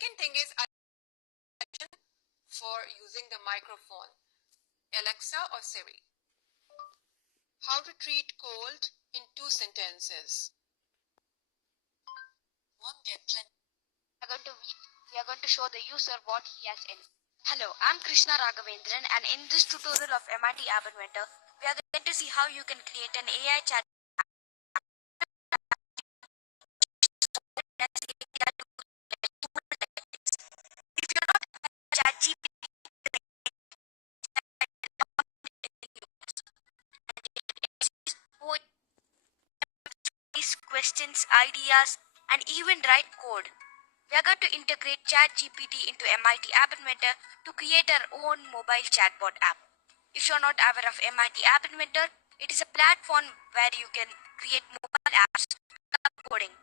second thing is for using the microphone, Alexa or Siri. How to treat cold in 2 sentences. We are going to show the user what he has in. Hello, I'm Krishna Raghavendran, and in this tutorial of MIT App Inventor, we are going to see how you can create an AI chat. If you're not chat GPT, questions, ideas, and even write code. We are going to integrate ChatGPT into MIT App Inventor to create our own mobile chatbot app. If you're not aware of MIT App Inventor, it is a platform where you can create mobile apps without coding,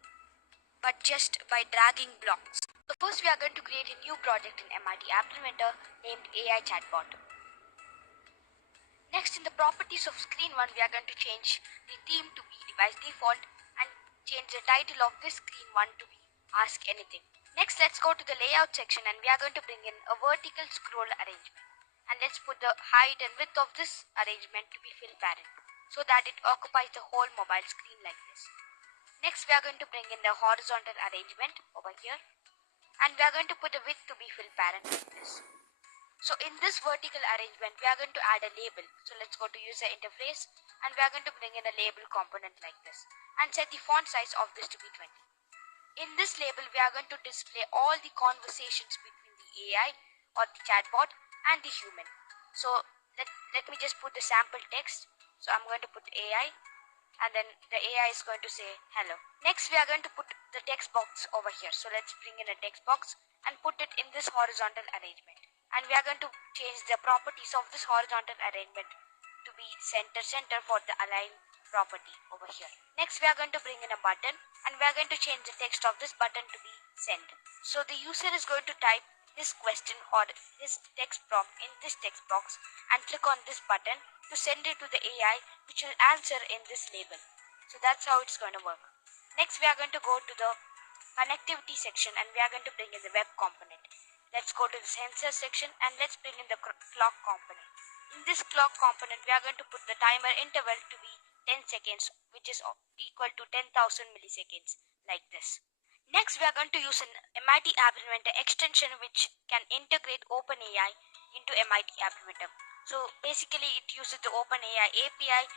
but just by dragging blocks. So first we are going to create a new project in MIT App Inventor named AI Chatbot. Next, in the properties of screen 1, we are going to change the theme to be device default and change the title of this screen 1 to be ask anything. Next, let's go to the layout section and we are going to bring in a vertical scroll arrangement. And let's put the height and width of this arrangement to be fill parent so that it occupies the whole mobile screen like this. Next, we are going to bring in the horizontal arrangement over here and we are going to put the width to be fill parent like this. So in this vertical arrangement, we are going to add a label. So let's go to user interface and we are going to bring in a label component like this and set the font size of this to be 20. In this label, we are going to display all the conversations between the AI or the chatbot and the human. So let me just put the sample text. So I'm going to put AI and then the AI is going to say hello. Next, we are going to put the text box over here. So let's bring in a text box and put it in this horizontal arrangement. And we are going to change the properties of this horizontal arrangement to be center for the align property over here. Next, we are going to bring in a button and we are going to change the text of this button to be send. So the user is going to type his question or his text prompt in this text box and click on this button to send it to the AI, which will answer in this label. So that's how it's going to work. Next, we are going to go to the connectivity section and we are going to bring in the web component. Let's go to the sensor section and let's bring in the clock component. In this clock component, we are going to put the timer interval to be 10 seconds, which is equal to 10,000 milliseconds, like this. Next, we are going to use an MIT App Inventor extension which can integrate OpenAI into MIT App Inventor. So basically, it uses the OpenAI API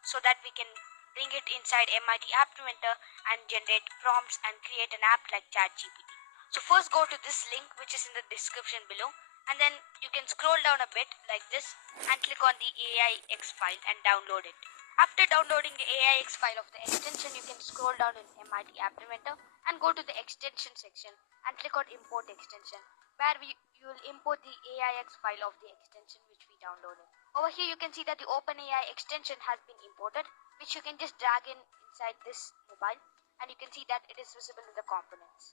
so that we can bring it inside MIT App Inventor and generate prompts and create an app like ChatGPT. So first go to this link which is in the description below and then you can scroll down a bit like this and click on the AIX file and download it. After downloading the AIX file of the extension, you can scroll down in MIT App Inventor and go to the extension section and click on import extension where you will import the AIX file of the extension which we downloaded. Over here you can see that the OpenAI extension has been imported, which you can just drag inside this mobile and you can see that it is visible in the components.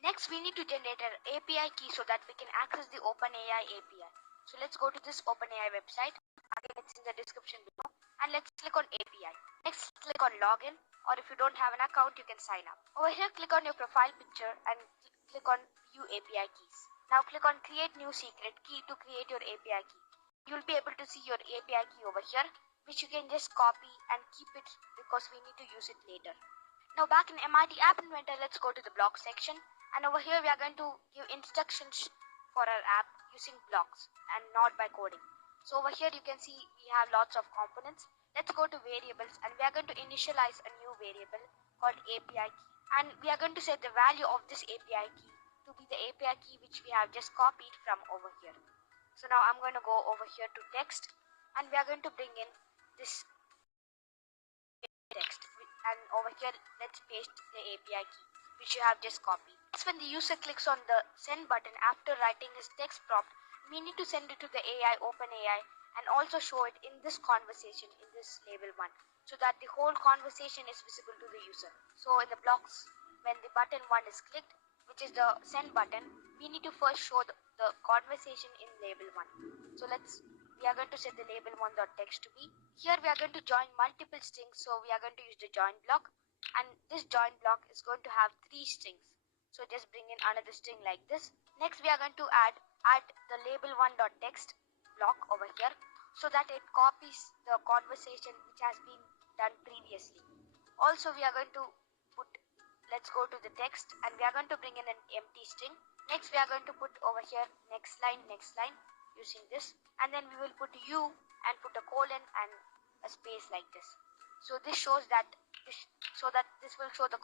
Next, we need to generate an API key so that we can access the OpenAI API. So let's go to this OpenAI website. Again, it's in the description below. And let's click on API. Next, click on login, or if you don't have an account, you can sign up. Over here, click on your profile picture and click on view API keys. Now click on create new secret key to create your API key. You'll be able to see your API key over here, which you can just copy and keep it because we need to use it later. Now back in MIT App Inventor, let's go to the block section. And over here, we are going to give instructions for our app using blocks and not by coding. So over here, you can see we have lots of components. Let's go to variables and we are going to initialize a new variable called API key. And we are going to set the value of this API key to be the API key which we have just copied from over here. So now I'm going to go over here to text and we are going to bring in this text. And over here, let's paste the API key which you have just copied. That's when the user clicks on the send button after writing his text prompt. We need to send it to the AI, OpenAI, and also show it in this conversation in this label 1 so that the whole conversation is visible to the user. So in the blocks, when the button 1 is clicked, which is the send button, we need to first show the conversation in label 1. So we are going to set the label 1.text to be. Here we are going to join multiple strings, so we are going to use the join block, and this join block is going to have 3 strings. So just bring in another string like this. Next we are going to add the label1.text block over here so that it copies the conversation which has been done previously. Also we are going to put, let's go to the text and we are going to bring in an empty string. Next we are going to put over here next line using this, and then we will put u and put a colon and a space like this. So this shows that this will show the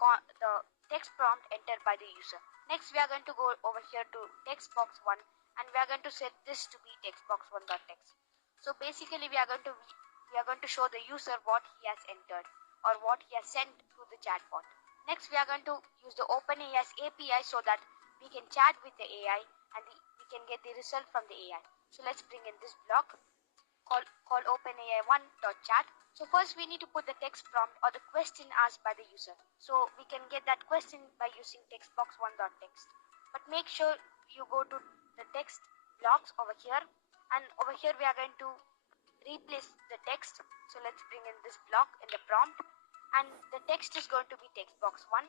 text prompt entered by the user. Next we are going to go over here to text box 1 and we are going to set this to be text box 1.text. So basically we are going to show the user what he has entered or what he has sent to the chatbot. Next we are going to use the OpenAI's API so that we can chat with the AI and we can get the result from the AI. So let's bring in this block called OpenAI1.chat. So first we need to put the text prompt or the question asked by the user. So we can get that question by using textbox1.text. But make sure you go to the text blocks over here, and over here we are going to replace the text. So let's bring in this block in the prompt, and the text is going to be textbox1,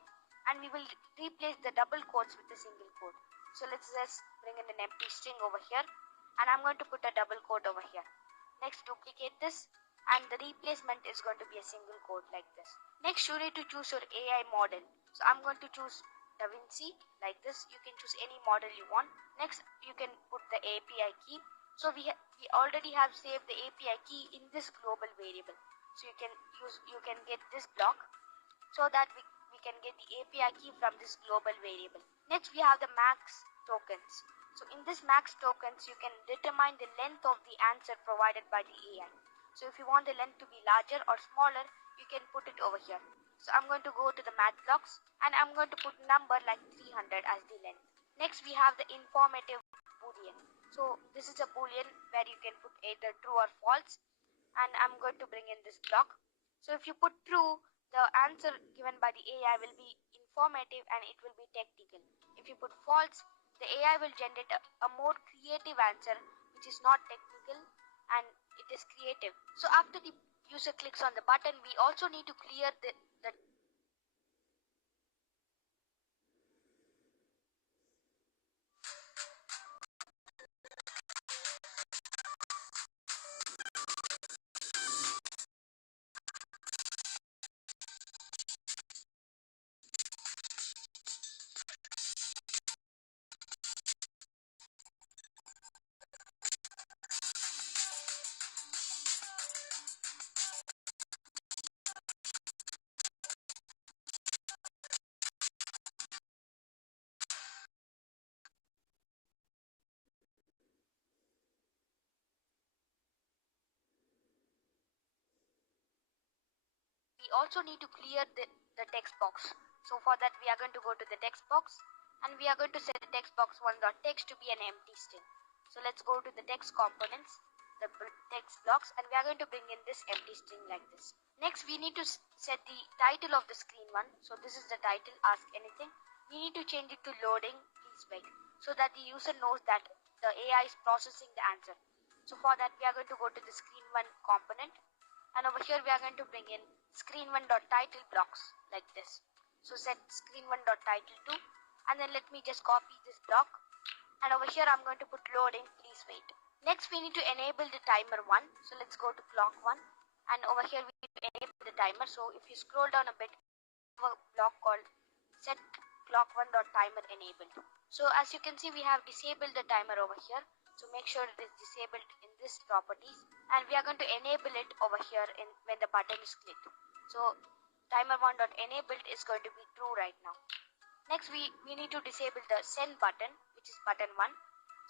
and we will replace the double quotes with a single quote. So let's just bring in an empty string over here, and I'm going to put a double quote over here. Next, duplicate this, and the replacement is going to be a single quote like this. Next, you need to choose your AI model. So I'm going to choose DaVinci like this. You can choose any model you want. Next, you can put the API key. So we already have saved the API key in this global variable. So you can get this block so that we can get the API key from this global variable. Next, we have the max tokens. So in this max tokens, you can determine the length of the answer provided by the AI. So if you want the length to be larger or smaller, you can put it over here. So I'm going to go to the math blocks and I'm going to put number like 300 as the length. Next, we have the informative boolean. So this is a boolean where you can put either true or false, and I'm going to bring in this block. So if you put true, the answer given by the AI will be informative and it will be technical. If you put false, the AI will generate a more creative answer which is not technical and it is creative. So after the user clicks on the button, we also need to clear the we also need to clear the text box. So for that we are going to go to the text box and we are going to set the text box 1.text to be an empty string. So let's go to the text components, the text blocks, and we are going to bring in this empty string like this. Next we need to set the title of the screen 1. So this is the title, ask anything. We need to change it to loading, please wait, so that the user knows that the AI is processing the answer. So for that we are going to go to the screen 1 component, and over here we are going to bring in screen1.title blocks like this. So set screen1.title2, and then let me just copy this block, and over here I'm going to put loading, please wait. Next we need to enable the timer 1. So let's go to clock 1, and over here we need to enable the timer. So if you scroll down a bit, we have a block called set clock1.timer enabled. So as you can see, we have disabled the timer over here. So make sure it is disabled in this properties, and we are going to enable it over here in when the button is clicked. So timer1.enabled is going to be true right now. Next we need to disable the send button, which is button 1.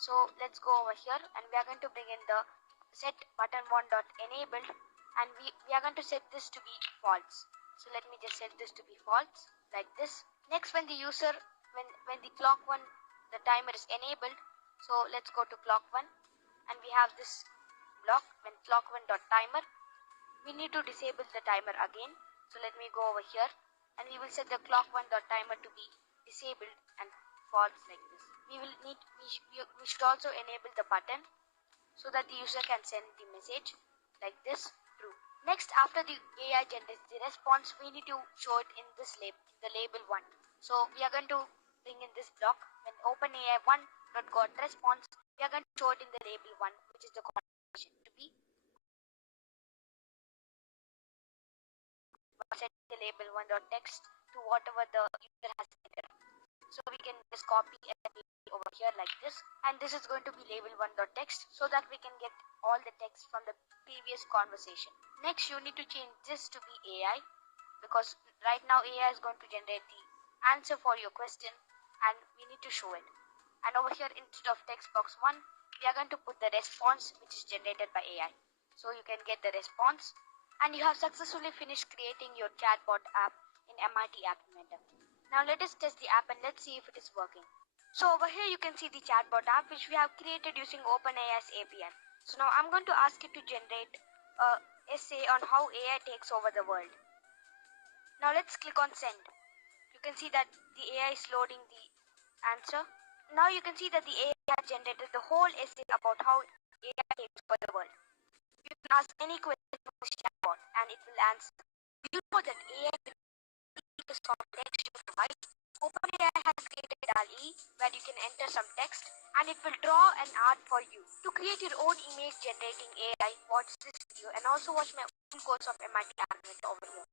So let's go over here and we are going to bring in the set button1.enabled, and we are going to set this to be false. So let me just set this to be false like this. Next, when the user when the clock 1, the timer is enabled, so let's go to clock 1 and we have this block when clock 1.timer. We need to disable the timer again. So let me go over here and we will set the clock 1.timer to be disabled and false like this. We should also enable the button so that the user can send the message like this, true. Next, after the AI generates the response, we need to show it in this label, the label 1. So we are going to bring in this block. When OpenAI 1 got response, we are going to show it in the label 1, which is the conversation to be set the label 1.text to whatever the user has entered. So we can just copy and paste over here like this, and this is going to be label 1.text so that we can get all the text from the previous conversation. Next, you need to change this to be AI, because right now AI is going to generate the answer for your question and we need to show it. And over here, instead of text box 1, we are going to put the response which is generated by AI. So you can get the response, and you have successfully finished creating your chatbot app in MIT App Inventor. Now let us test the app and let's see if it is working. So over here you can see the chatbot app which we have created using OpenAI's API. So now I'm going to ask it to generate a essay on how AI takes over the world. Now let's click on send. You can see that the AI is loading the answer. Now you can see that the AI has generated the whole essay about how AI takes over the world. You can ask any question to this chatbot and it will answer. You know that AI will take some text you provide. OpenAI has created DALL-E where you can enter some text and it will draw an art for you. To create your own image generating AI, watch this video and also watch my own course of MIT App Inventor over here.